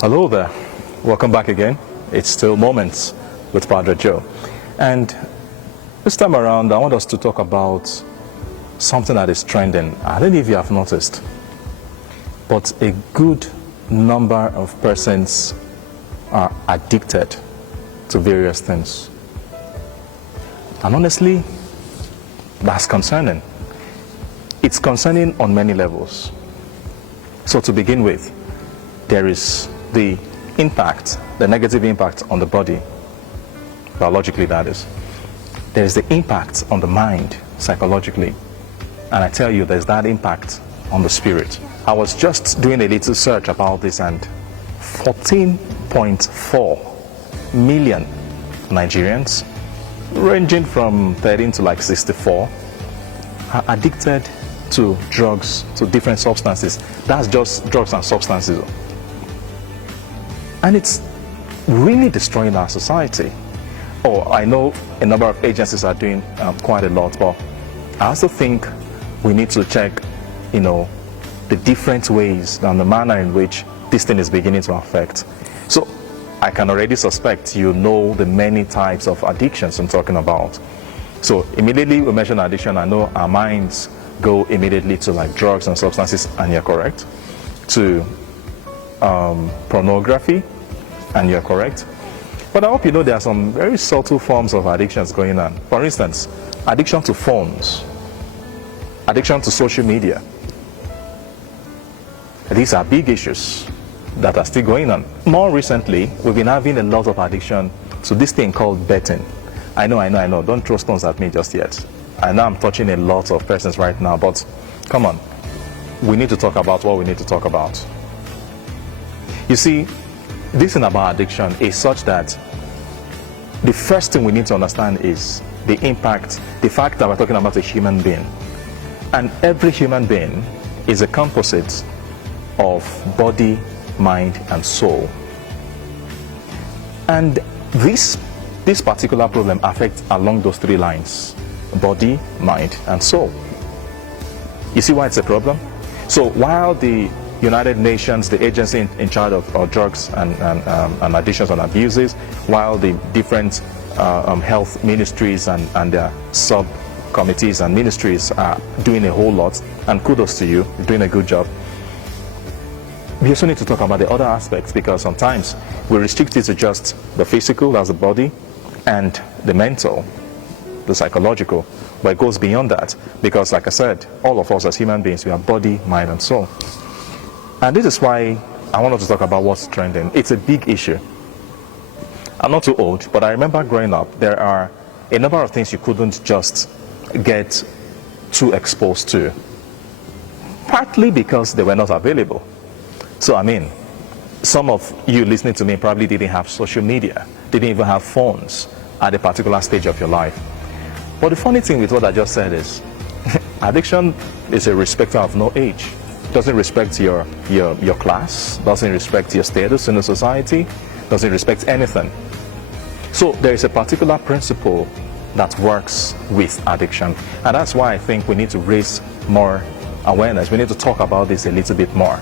Hello there, welcome back again. It's still Moments with Padre Joe, and this time around I want us to talk about something that is trending. I don't know if you have noticed, but a good number of persons are addicted to various things, and honestly that's concerning. It's concerning on many levels. So to begin with, there is the impact, the negative impact on the body, biologically that is. There is the impact on the mind, psychologically. And I tell you, there's that impact on the spirit. I was just doing a little search about this, and 14.4 million Nigerians, ranging from 13 to like 64, are addicted to drugs, to different substances. That's just drugs and substances. And it's really destroying our society. I know a number of agencies are doing quite a lot, but I also think we need to check, the different ways and the manner in which this thing is beginning to affect. So I can already suspect the many types of addictions I'm talking about. So immediately we mention addiction, I know our minds go immediately to like drugs and substances, and you're correct, to pornography, and you're correct. But I hope you know there are some very subtle forms of addictions going on. For instance, addiction to phones, addiction to social media. These are big issues that are still going on. More recently, we've been having a lot of addiction to this thing called betting. I know, don't throw stones at me just yet. I know I'm touching a lot of persons right now, but come on, we need to talk about what we need to talk about. You see, this thing about addiction is such that the first thing we need to understand is the impact, the fact that we're talking about a human being. And every human being is a composite of body, mind, and soul. And this particular problem affects along those three lines: body, mind, and soul. You see why it's a problem? So while the United Nations, the agency in charge of drugs and addictions and abuses, while the different health ministries and their subcommittees and ministries are doing a whole lot, and kudos to you, you're doing a good job, we also need to talk about the other aspects, because sometimes we restrict it to just the physical, that's the body, and the mental, the psychological, but it goes beyond that, because like I said, all of us as human beings, we have body, mind, and soul. And this is why I wanted to talk about what's trending. It's a big issue. I'm not too old, but I remember growing up, there are a number of things you couldn't just get too exposed to, partly because they were not available. So some of you listening to me probably didn't have social media, didn't even have phones at a particular stage of your life. But the funny thing with what I just said is, addiction is a respecter of no age. Doesn't respect your class, doesn't respect your status in the society, doesn't respect anything. So there is a particular principle that works with addiction, and that's why I think we need to raise more awareness. We need to talk about this a little bit more.